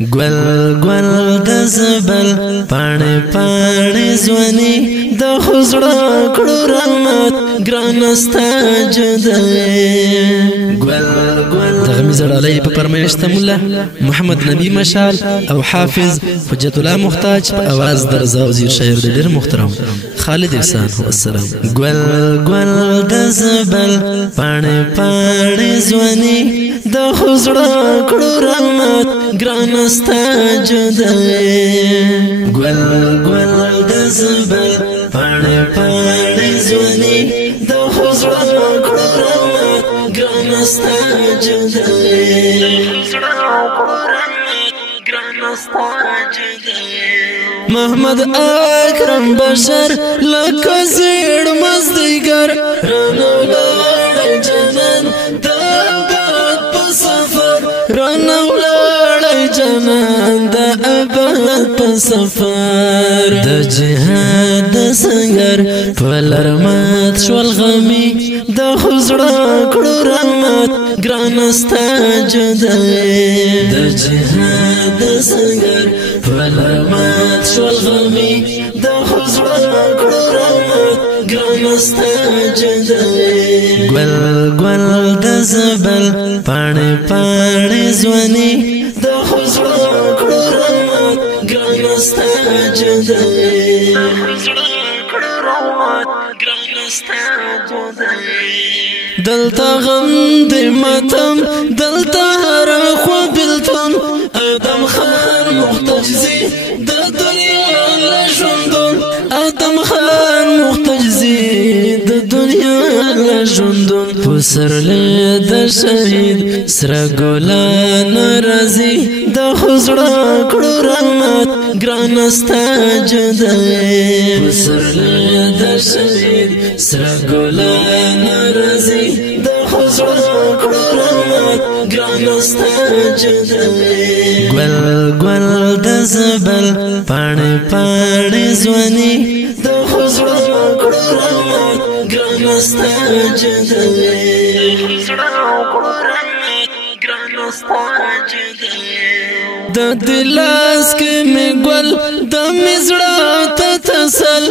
ګل ګل د زبل پاڼې پاڼې ځواني د خزړه کړو رحمت ګران ستا جدای ګل ګل دغه مزړلې په پرمیشت مولا محمد نبی مشال او حافظ حجت الله محتاج په आवाज درزا وزیر شاعر ډېر محترم خالد احسان والسلام ګل ګل د زبل پاڼې پاڼې ځواني د خزړه کړو رحمت ګران ستا جدای ګل ګل د زبل پاڼې پاڼې ځواني د خزړه کړو رحمت ګران ستا جدای محمد اکرم بشر لکه زیړ مزدیګر رانو لاړ جنان د ابد په سفر رانو لاړ جنان د ابد په سفر د جهاد د سنگر په لرمات شول غمی د خزړه کړو رحمت ګران ستا جدای د جهاد د سنگر په لرمات شول غمی د خزړه کړو رحمت ګران ستا جدای ګل ګل د زبل پاڼې پاڼې ځواني د خزړه کړو رحمت ګران ستا جدای دلتا غم دی ماتم دلتا هر خوا بلتم آدم خان مختجزی د دنیا لژوندون آدم خان مختجزی د دنیا لژوندون پسرلی د شهید سره ګلان رازی د خزړه کړو رحمت ګران ستا جدای پسرلی د شهید سره ګلان رازی د خزړه کړو رحمت ګران ستا جدای ګل ګل د زبل پاڼې پاڼې ځواني د خزړه کړو رحمت ګران ستا جدای د دلاس کې می ګل د مزړه ته تسل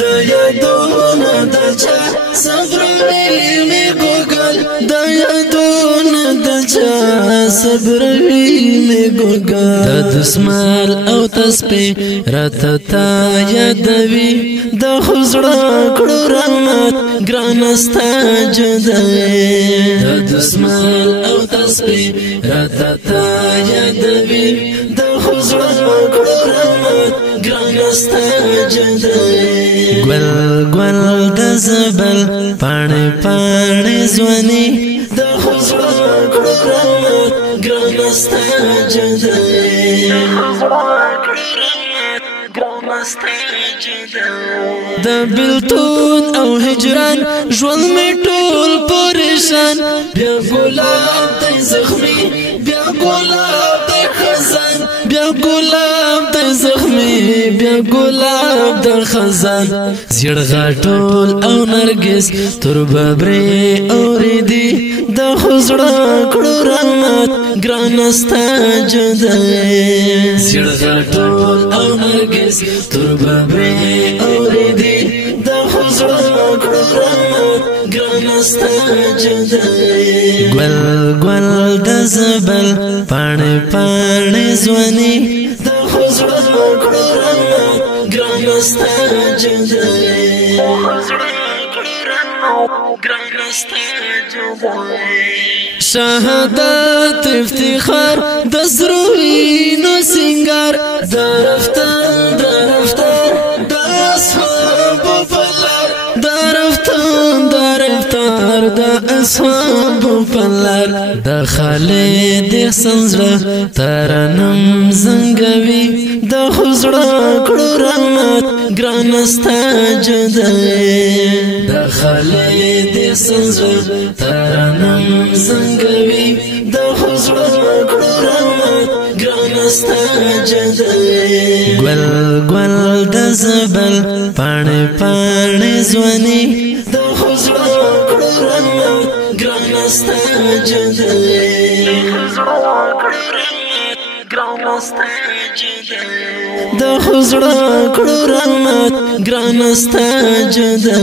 د یادونه د چا صبر می ګوګل د یادونه د چا صبر می ګوګل د دسمال او تسبیح راته تا یادوي د خزړه کړو رحمت ګران ستا جدای د دسمال او تسبیح راته تا یادوي د خزړه کړو رحمت ګران ستا جدای ګل ګل د زبل پاڼې پاڼې ځواني د خزړه کړو رحمت ګران ستا جدای د بلتون او هجران ژوند می ټول پریشان بیا ګلاب دی زخمی بیا ګلاب دی خزان بیا ګلاب دی زخمی بیا ګلاب دی خزان زیړ غاټول او نرګس تر ببرې اورېدي د خزړه کړو رحمت ګران ستا جدای زیړ غاټول او نرګس تر ببرې اورېدي د خزړه کړو رحمت ګران ستا جدای ګل ګل د زبل پاڼې پاڼې ځواني د خزړه کړو رحمت ګران ستا جدای شهادت افتخار د زروینو سنگار درفتن درفتن د اصحاب پلار درفتن درفتن د اصحاب پلار د خالد سنزړه ترنم زنګوي د خزړه کړو رحمت ګران ستا جدای د خالد سنزړه ترنم زنګوي د خزړه کړو رحمت ګران ستا جدای ګل ګل د زبل پاڼې پاڼې ځواني د خزړه کړو رحمت ګران ستا جدای د خزړه کړو رحمت ګران استا جدا